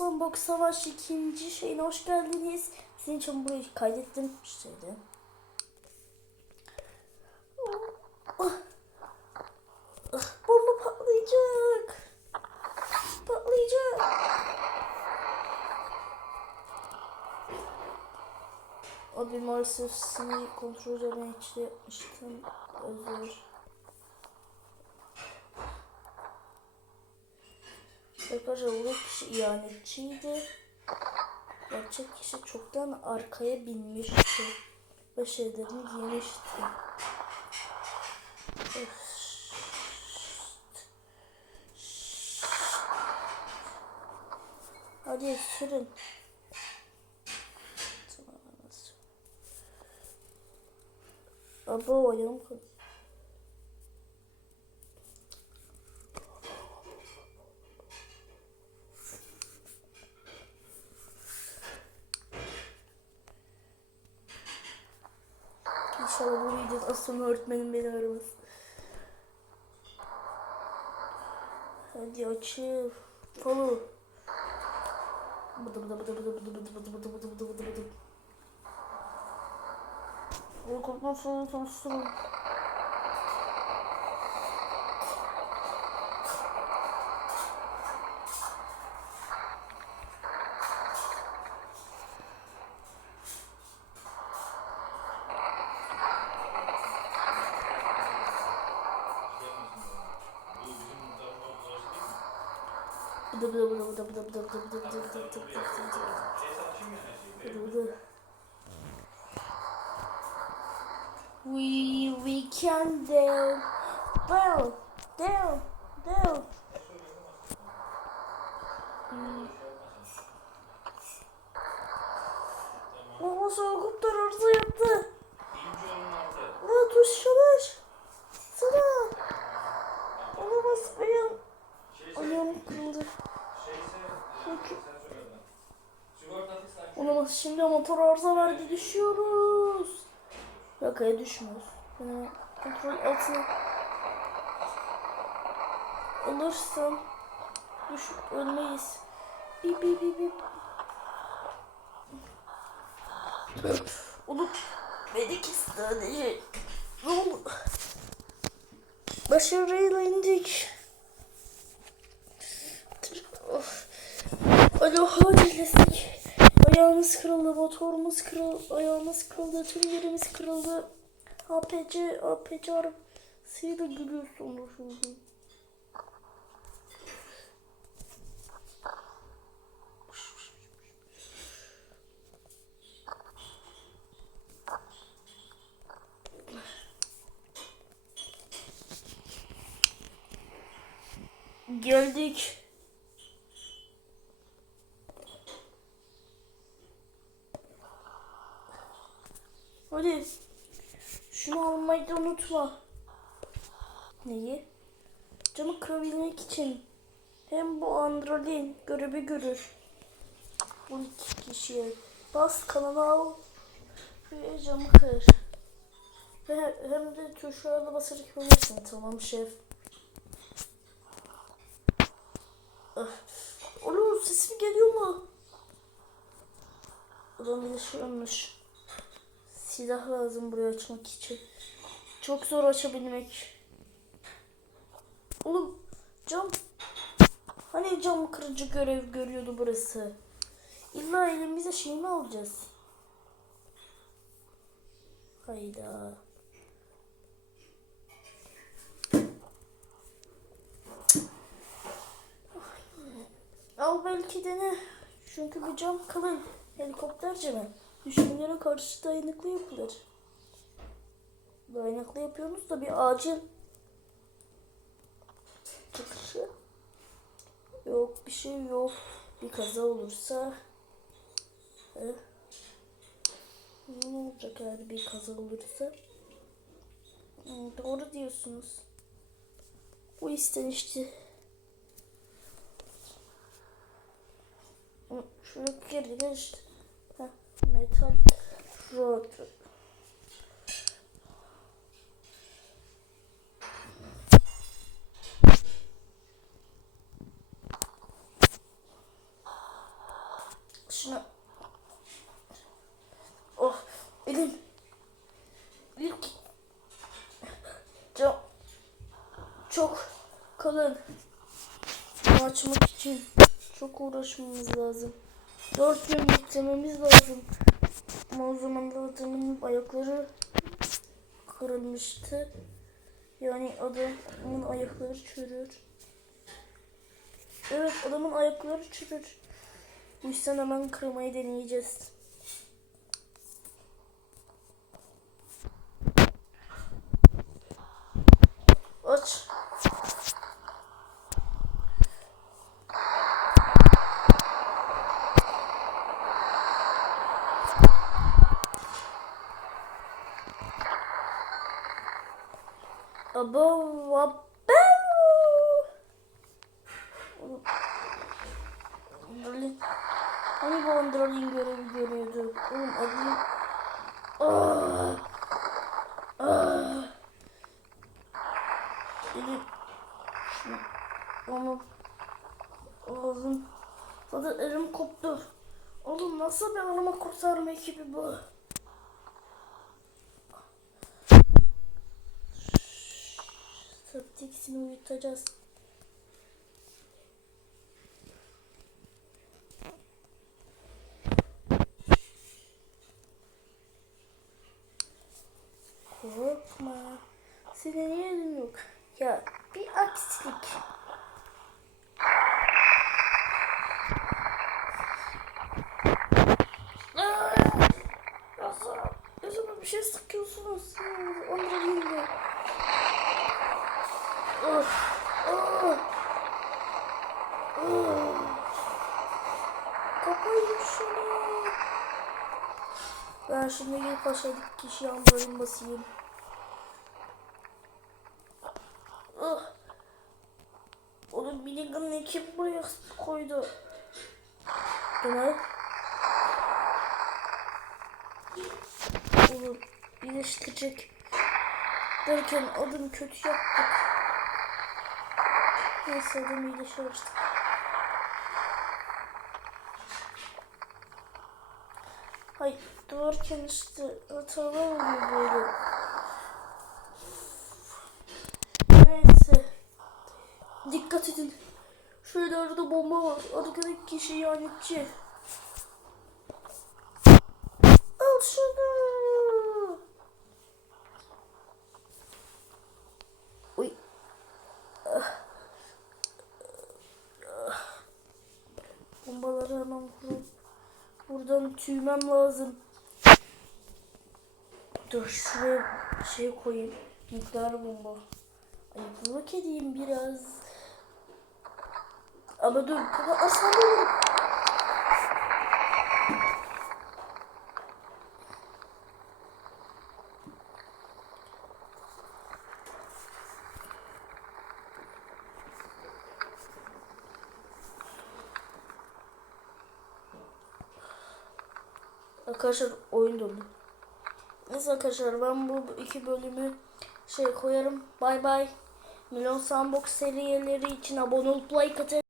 Box Savaş ikinci şeyine hoş geldiniz. Sizin için burayı kaydettim. Ah, Bomba patlayacak. Patlayacak. Abi maalesef sizi kontrol hiç de yapmıştım. Özür. Arkadaşlar bu kişi ihanetçiydi. Gerçek kişi çoktan arkaya binmişti. Ve şeylerini giymişti. Öf. Hadi sürün. Abo ayağım. İnşallah bu videoda sonra öğretmenim beni aramaz. Hadi açıl. Follow. Bıdı bıdı bıdı bıdı bıdı bıdı bıdı bıdı bıdı bıdı bıdı bıdı. Bunu korkma sonra tanıştırın. Bıdı bıdı bıdı bıdı bıdı bıdı bıdı bıdı bıdı bıdı bıdı bıdı bıdı bıdı. We we can down down down down. Baba soğukuplar arıza yaptı. Ulan tuş yavaş. Sana. Olamaz benim. Ayağım kırıldı. Olamaz şimdi motor arıza verdi düşüyoruz. Hayır düşmüyoruz. Yani kontrol altına alırsam düş ölmeyiz. Bip bip bip bip. Onu medik sadece. Ne oldu? Başarıyla indik. Alo halledik. Ayağımız kırıldı, motorumuz kırıldı, ayağımız kırıldı, tüm yerimiz kırıldı. APC, APC arabasıyla gülüyor sonra şimdi. Geldik. Hadi. Şunu almayı da unutma. Neyi? Camı kırabilmek için. Hem bu androlin görevi görür. Bu iki kişiye. Bas kanala al. Ve camı kır. Ve hem de tuşlarla basarak yapabilirsin. Tamam şef. Ah. Oğlum sesim geliyor mu? Adam olmuş. Silah lazım buraya açmak için. Çok zor açabilmek. Oğlum cam. Hani cam kırıcı görev görüyordu burası. İlla elimize şey mi alacağız? Hayda. Al belki dene. Çünkü bu cam kalın. Helikopter camı. Düşmanlara karşı dayanıklı yapılır. Dayanıklı yapıyoruz da bir acil çıkışı. Yok bir şey yok. Bir kaza olursa he? ne olacak eğer bir kaza olursa? Doğru diyorsunuz. Bu isten işte. Hı, Şuraya geri gel işte. Metal rod. Şuna. Oh elim. İlk cam çok kalın. Bunu açmak için çok uğraşmamız lazım. Dört gün beklememiz lazım. Ama o zaman da adamın ayakları kırılmıştı. Yani adamın ayakları çürür. Evet adamın ayakları çürür. Bu yüzden hemen kırmayı deneyeceğiz. Aç. Hani bu Androlin görevi görüyordu? Oğlum adım... Ah! Ah! Şunu... Onu... Ağzım... Zaten elim koptu. Oğlum nasıl bir arama kurtarma ekibi bu? Septiksini uyutacağız. Korkma. Senin yerin yok. Ya bir aksilik. Nasıl? Yüzüme bir şey sıkıyorsunuz. Onları bilmiyorum. Kapayın şunu. Ben şimdi ilk aşağıdaki kişiye ambarın basayım. Oh. Oğlum Milligan'ın kim buraya koydu? Bunu. Oğlum iyileştirecek. Derken adını kötü yaptık. Neyse adamı iyileştirdik. Hay duvarken işte hatalar oluyor böyle. Neyse. Dikkat edin. Şöyle arada bomba var. Arkadaki kişi ihanetçi. Al şunu. Uy. Bombaları hemen vurup buradan tüymem lazım. Dur şuraya şey koyayım. Nükleer bomba. Ayıklık edeyim biraz. Ama dur. Aslan Arkadaşlar oyun dolu. Neyse arkadaşlar ben bu iki bölümü şey koyarım. Bay bay. Milyon Sandbox serileri için abone olup like atın.